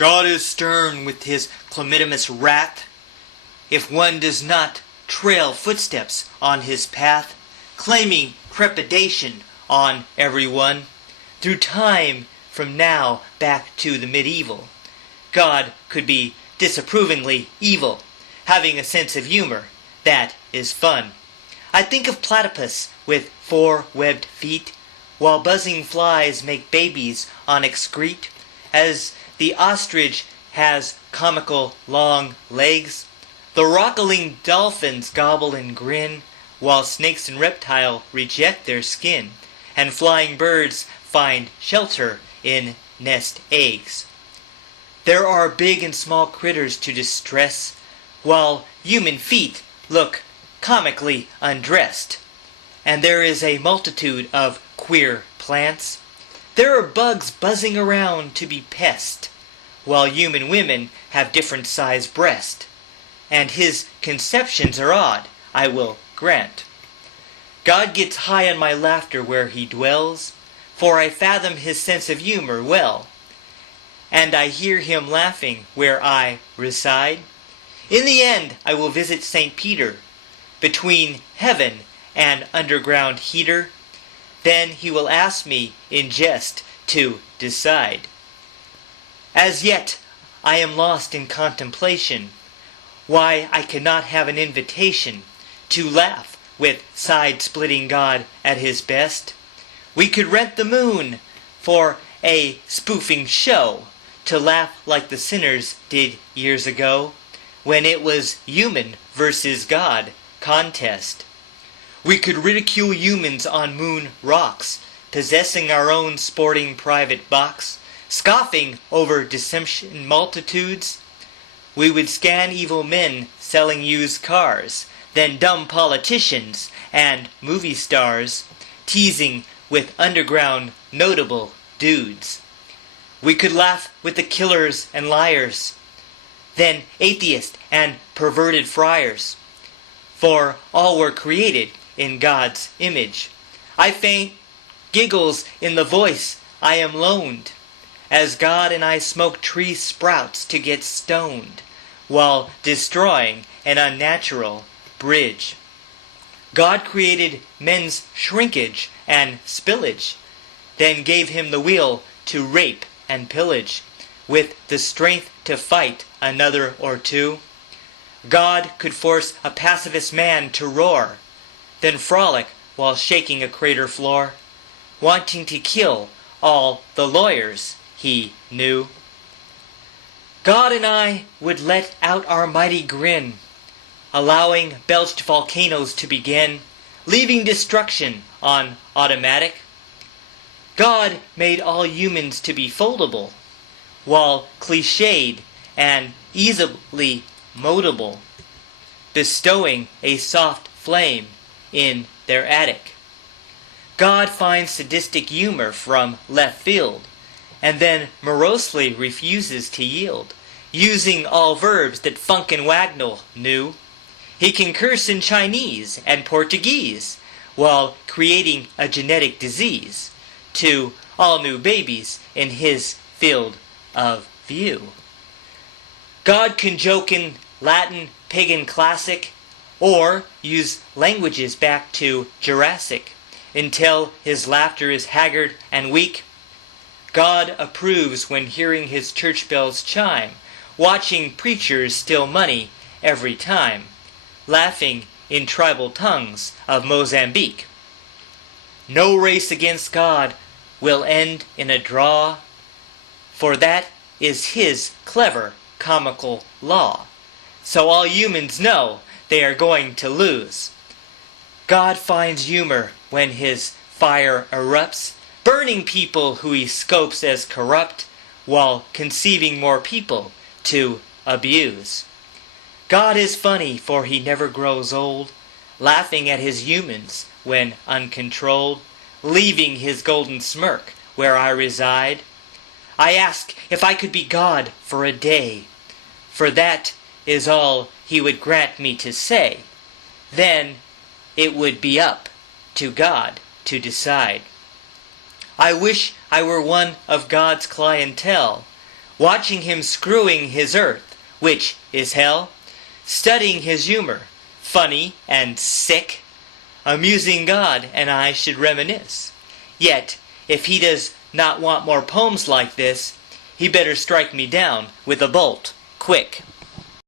God is stern with his calamitous wrath, if one does not trail footsteps on his path, claiming trepidation on everyone. Through time from now back to the medieval, God could be disapprovingly evil, having a sense of humor. That is fun. I think of platypus with 4 webbed feet, while buzzing flies make babies on excrete, as the ostrich has comical long legs. The rockling dolphins gobble and grin, while snakes and reptile reject their skin, and flying birds find shelter in nest eggs. There are big and small critters to distress, while human feet look comically undressed. And there is a multitude of queer plants. There are bugs buzzing around to be pest, while human women have different size breast. And his conceptions are odd, I will grant. God gets high on my laughter where he dwells, for I fathom his sense of humor well, and I hear him laughing where I reside. In the end, I will visit St. Peter, between heaven and underground heater. Then he will ask me in jest to decide. As yet, I am lost in contemplation, why I cannot have an invitation to laugh with side-splitting God at his best. We could rent the moon for a spoofing show, to laugh like the sinners did years ago, when it was human versus God contest. We could ridicule humans on moon rocks, possessing our own sporting private box, scoffing over dissension multitudes. We would scan evil men selling used cars, then dumb politicians and movie stars, teasing with underground notable dudes. We could laugh with the killers and liars, then atheists and perverted friars. For all were created in God's image. I faint giggles in the voice I am loaned, as God and I smoke tree sprouts to get stoned, while destroying an unnatural bridge. God created men's shrinkage and spillage, then gave him the will to rape and pillage, with the strength to fight another or two. God could force a pacifist man to roar, then frolic while shaking a crater floor, wanting to kill all the lawyers he knew. God and I would let out our mighty grin, allowing belched volcanoes to begin, leaving destruction on automatic. God made all humans to be foldable, while cliched and easily modable, bestowing a soft flame in their attic. God finds sadistic humor from left field, and then morosely refuses to yield, using all verbs that Funk and Wagnall knew. He can curse in Chinese and Portuguese, while creating a genetic disease to all new babies in his field of view. God can joke in Latin, pagan classic, or use languages back to Jurassic, until his laughter is haggard and weak. God approves when hearing his church bells chime, watching preachers steal money every time, laughing in tribal tongues of Mozambique. No race against God will end in a draw, for that is his clever, comical law. So all humans know they are going to lose. God finds humor when his fire erupts, burning people who he scopes as corrupt, while conceiving more people to abuse. God is funny, for he never grows old, laughing at his humans when uncontrolled, leaving his golden smirk where I reside. I ask if I could be God for a day, for that is all he would grant me to say. Then it would be up to God to decide. I wish I were one of God's clientele, watching him screwing his earth, which is hell, studying his humor, funny and sick, amusing God and I should reminisce. Yet, if he does not want more poems like this, he better strike me down with a bolt, quick.